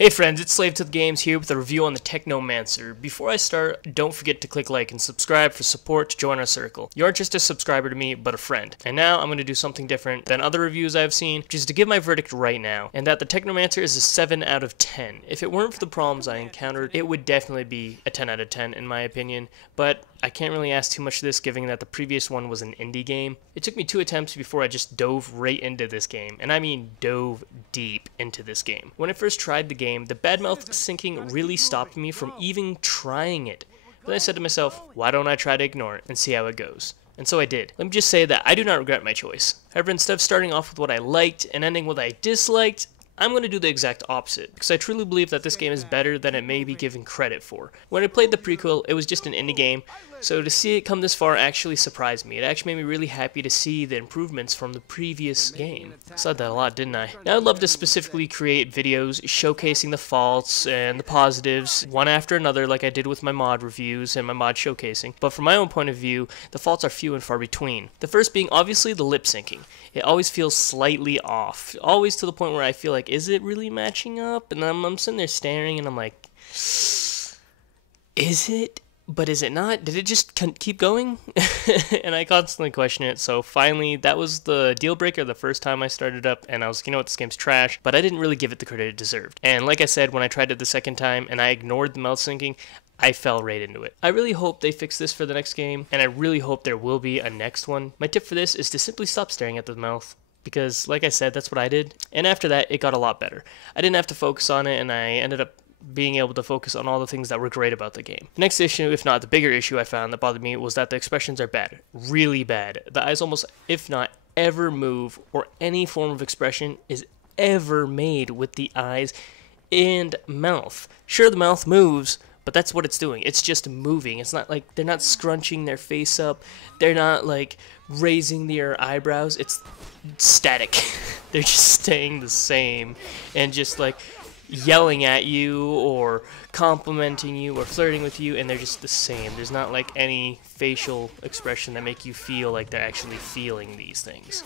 Hey friends, it's SlaveToTheGames here with a review on the Technomancer. Before I start, don't forget to click like and subscribe for support to join our circle. You aren't just a subscriber to me, but a friend. And now I'm going to do something different than other reviews I've seen, which is to give my verdict right now, and that the Technomancer is a 7 out of 10. If it weren't for the problems I encountered, it would definitely be a 10 out of 10 in my opinion, but I can't really ask too much of this given that the previous one was an indie game. It took me 2 attempts before I just dove right into this game, and I mean dove deep into this game. When I first tried the game, the badmouth syncing really stopped me from even trying it. Then I said to myself, why don't I try to ignore it and see how it goes? And so I did. Let me just say that I do not regret my choice. However, instead of starting off with what I liked and ending with what I disliked, I'm going to do the exact opposite, because I truly believe that this game is better than it may be given credit for. When I played the prequel, it was just an indie game, so to see it come this far actually surprised me. It actually made me really happy to see the improvements from the previous game. I said that a lot, didn't I? Now I'd love to specifically create videos showcasing the faults and the positives, one after another like I did with my mod reviews and my mod showcasing, but from my own point of view, the faults are few and far between. The first being obviously the lip syncing. It always feels slightly off, always to the point where I feel like, is it really matching up? And I'm sitting there staring and I'm like, is it? But is it not? Did it just keep going? And I constantly question it, so finally that was the deal breaker the first time I started up, and I was like, you know what, this game's trash, but I didn't really give it the credit it deserved. And like I said, when I tried it the second time and I ignored the mouth syncing, I fell right into it. I really hope they fix this for the next game, and I really hope there will be a next one. My tip for this is to simply stop staring at the mouth, because like I said, that's what I did, and after that it got a lot better. I didn't have to focus on it, and I ended up being able to focus on all the things that were great about the game. The next issue, if not the bigger issue I found that bothered me, was that the expressions are bad. Really bad. The eyes almost, if not ever move, or any form of expression is ever made with the eyes and mouth. Sure, the mouth moves, but that's what it's doing. It's just moving. It's not like they're not scrunching their face up. They're not like raising their eyebrows. It's static. They're just staying the same and just like yelling at you or complimenting you or flirting with you, and they're just the same. There's not like any facial expression that make you feel like they're actually feeling these things.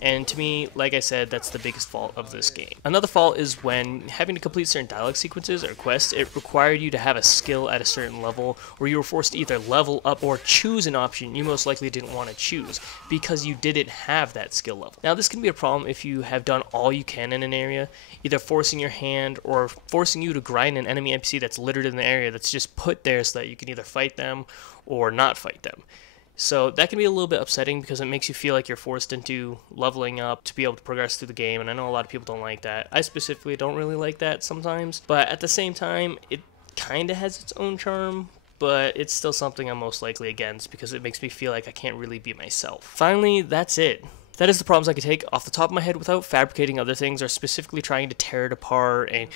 And to me, like I said, that's the biggest fault of this game. Another fault is when having to complete certain dialogue sequences or quests, it required you to have a skill at a certain level, where you were forced to either level up or choose an option you most likely didn't want to choose because you didn't have that skill level. Now this can be a problem if you have done all you can in an area, either forcing your hand or forcing you to grind an enemy NPC that's littered in the area that's just put there so that you can either fight them or not fight them. So that can be a little bit upsetting because it makes you feel like you're forced into leveling up to be able to progress through the game, and I know a lot of people don't like that. I specifically don't really like that sometimes, but at the same time, it kind of has its own charm, but it's still something I'm most likely against because it makes me feel like I can't really be myself. Finally, that's it. That is the problems I could take off the top of my head without fabricating other things or specifically trying to tear it apart and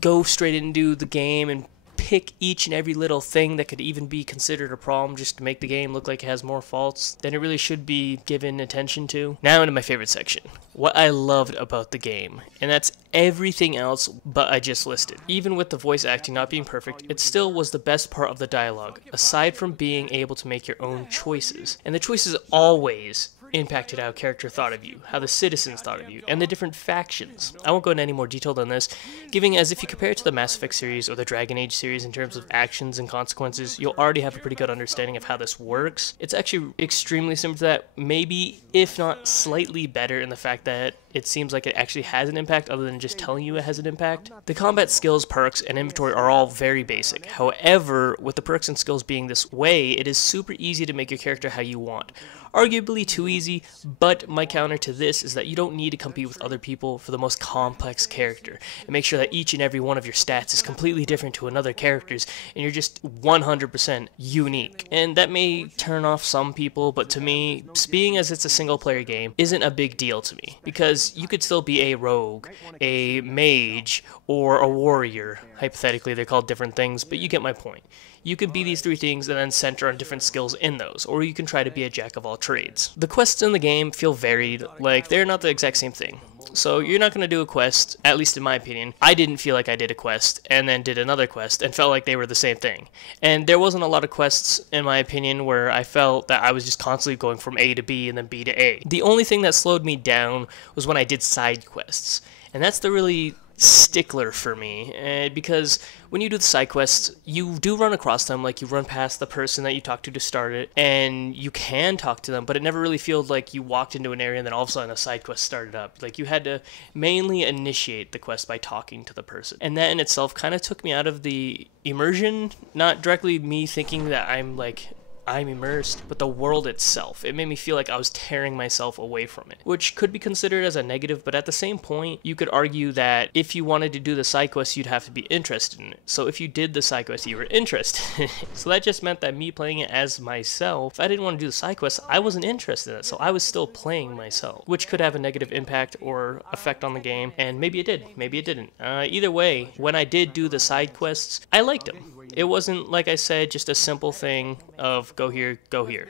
go straight into the game and pick each and every little thing that could even be considered a problem just to make the game look like it has more faults than it really should be given attention to. Now into my favorite section, what I loved about the game, and that's everything else but I just listed. Even with the voice acting not being perfect, it still was the best part of the dialogue, aside from being able to make your own choices. And the choices always impacted how a character thought of you, how the citizens thought of you, and the different factions. I won't go into any more detail than this, giving as if you compare it to the Mass Effect series or the Dragon Age series in terms of actions and consequences, you'll already have a pretty good understanding of how this works. It's actually extremely similar to that, maybe if not slightly better in the fact that it seems like it actually has an impact other than just telling you it has an impact. The combat skills, perks, and inventory are all very basic. However, with the perks and skills being this way, it is super easy to make your character how you want. Arguably too easy, but my counter to this is that you don't need to compete with other people for the most complex character, and make sure that each and every one of your stats is completely different to another character's, and you're just 100% unique. And that may turn off some people, but to me, being as it's a single player game isn't a big deal to me, because you could still be a rogue, a mage, or a warrior. Hypothetically, they're called different things, but you get my point. You could be these 3 things and then center on different skills in those, or you can try to be a jack of all trades. The quests in the game feel varied, like they're not the exact same thing. So you're not going to do a quest, at least in my opinion. I didn't feel like I did a quest and then did another quest and felt like they were the same thing. And there wasn't a lot of quests, in my opinion, where I felt that I was just constantly going from A to B and then B to A. The only thing that slowed me down was when I did side quests. And that's the really stickler for me, because when you do the side quests, you do run across them, like you run past the person that you talked to start it, and you can talk to them, but it never really feels like you walked into an area and then all of a sudden a side quest started up. Like, you had to mainly initiate the quest by talking to the person, and that in itself kind of took me out of the immersion, not directly me thinking that I'm immersed, but the world itself. It made me feel like I was tearing myself away from it, which could be considered as a negative, but at the same point, you could argue that if you wanted to do the side quest, you'd have to be interested in it. So if you did the side quest, you were interested in it. So that just meant that me playing it as myself, if I didn't want to do the side quest, I wasn't interested in it, so I was still playing myself, which could have a negative impact or effect on the game, and maybe it did, maybe it didn't. Either way, when I did do the side quests, I liked them. It wasn't, like I said, just a simple thing of go here,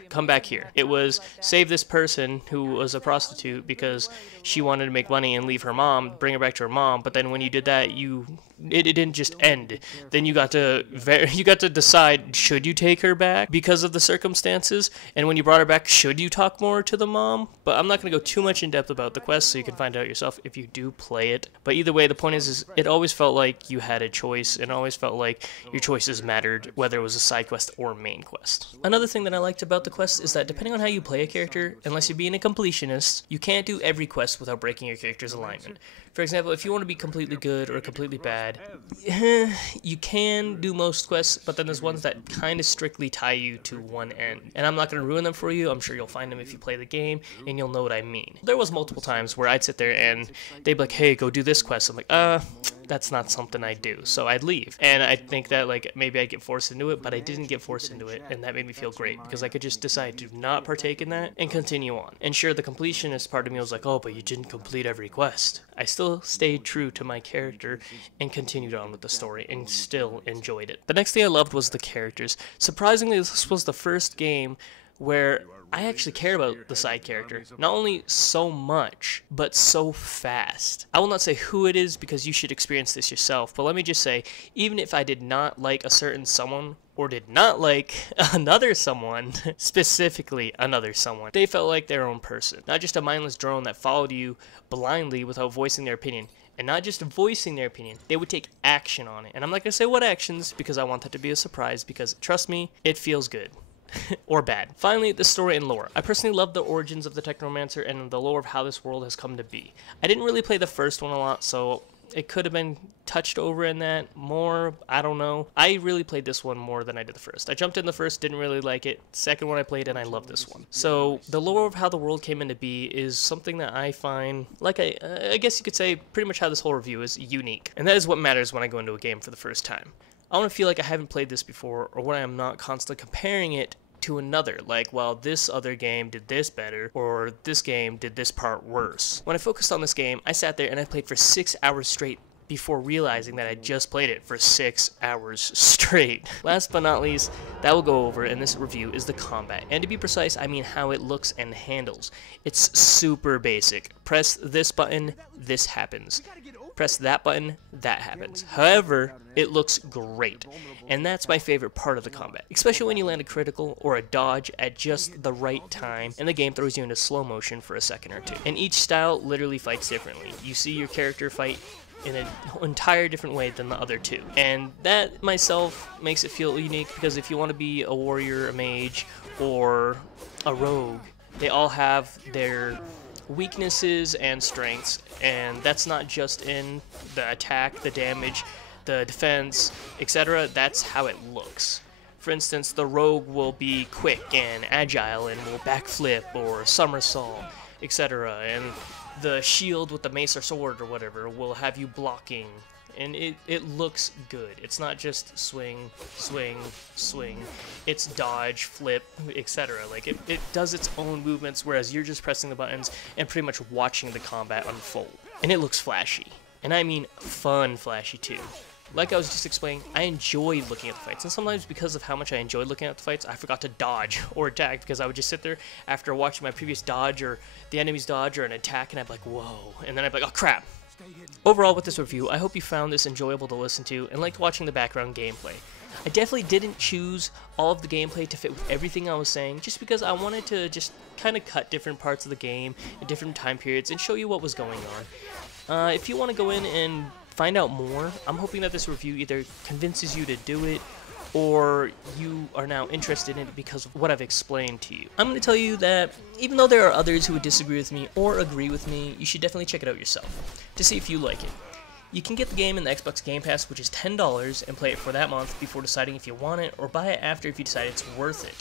come back here. It was save this person who was a prostitute because she wanted to make money and leave her mom, bring her back to her mom, but then when you did that, it didn't just end. Then you got to decide, should you take her back because of the circumstances? And when you brought her back, should you talk more to the mom? But I'm not going to go too much in depth about the quest, so you can find out yourself if you do play it. But either way, the point is it always felt like you had a choice, and it always felt like your choices mattered, whether it was a side quest or main quest. Another thing that I liked about the quest is that depending on how you play a character, unless you're being a completionist, you can't do every quest without breaking your character's alignment. For example, if you want to be completely good or completely bad, you can do most quests, but then there's ones that kind of strictly tie you to one end. And I'm not going to ruin them for you. I'm sure you'll find them if you play the game, and you'll know what I mean. There was multiple times where I'd sit there and they'd be like, hey, go do this quest. I'm like, that's not something I do. So I'd leave. And I think that, like, maybe I get forced into it, but I didn't get forced into it, and that made me feel great, because I could just decide to not partake in that and continue on. And sure, the completionist part of me was like, oh, but you didn't complete every quest. I still stayed true to my character and continued on with the story and still enjoyed it. The next thing I loved was the characters. Surprisingly, this was the first game where I actually care about the side character. Not only so much, but so fast. I will not say who it is because you should experience this yourself, but let me just say, even if I did not like a certain someone, or did not like another someone, specifically another someone, they felt like their own person. Not just a mindless drone that followed you blindly without voicing their opinion. And not just voicing their opinion, they would take action on it. And I'm not going to say what actions, because I want that to be a surprise, because trust me, it feels good. Or bad. Finally, the story and lore. I personally love the origins of the Technomancer and the lore of how this world has come to be. I didn't really play the first one a lot, so it could have been touched over in that more, I don't know. I really played this one more than I did the first. I jumped in the first, didn't really like it. Second one I played, and I love this one. So the lore of how the world came into be is something that I find, like I guess you could say, pretty much how this whole review is unique. And that is what matters when I go into a game for the first time. I want to feel like I haven't played this before, or when I am not constantly comparing it to another, like, well, this other game did this better, or this game did this part worse. When I focused on this game, I sat there and I played for 6 hours straight before realizing that I just played it for 6 hours straight. Last but not least, that we'll go over in this review is the combat. And to be precise, I mean how it looks and handles. It's super basic. Press this button, this happens. Press that button, that happens. However, it looks great. And that's my favorite part of the combat. Especially when you land a critical or a dodge at just the right time, and the game throws you into slow motion for a second or two. And each style literally fights differently. You see your character fight in an entire different way than the other two. And that myself makes it feel unique, because if you want to be a warrior, a mage, or a rogue, they all have their weaknesses and strengths, and that's not just in the attack, the damage, the defense, etc. That's how it looks. For instance, the rogue will be quick and agile and will backflip or somersault, etc. And the shield with the mace or sword or whatever will have you blocking, and it looks good. It's not just swing, swing, swing. It's dodge, flip, etc. Like, it does its own movements, whereas you're just pressing the buttons and pretty much watching the combat unfold. And it looks flashy. And I mean fun flashy too. Like I was just explaining, I enjoy looking at the fights, and sometimes because of how much I enjoyed looking at the fights, I forgot to dodge or attack, because I would just sit there after watching my previous dodge or the enemy's dodge or an attack, and I'd be like, whoa, and then I'd be like, oh crap. Overall, with this review, I hope you found this enjoyable to listen to and liked watching the background gameplay. I definitely didn't choose all of the gameplay to fit with everything I was saying, just because I wanted to just kind of cut different parts of the game at different time periods and show you what was going on. If you want to go in and find out more. I'm hoping that this review either convinces you to do it, or you are now interested in it because of what I've explained to you. I'm going to tell you that even though there are others who would disagree with me or agree with me, you should definitely check it out yourself to see if you like it. You can get the game in the Xbox Game Pass, which is $10, and play it for that month before deciding if you want it, or buy it after if you decide it's worth it,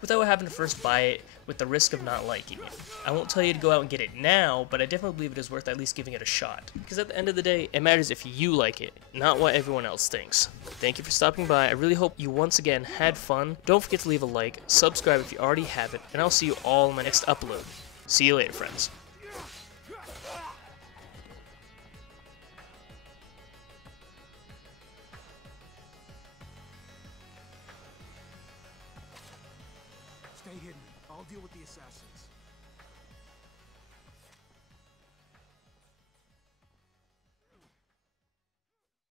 without having to first buy it with the risk of not liking it. I won't tell you to go out and get it now, but I definitely believe it is worth at least giving it a shot. Because at the end of the day, it matters if you like it, not what everyone else thinks. Thank you for stopping by. I really hope you once again had fun. Don't forget to leave a like, subscribe if you already have it, and I'll see you all in my next upload. See you later, friends. Stay hidden. I'll deal with the assassins.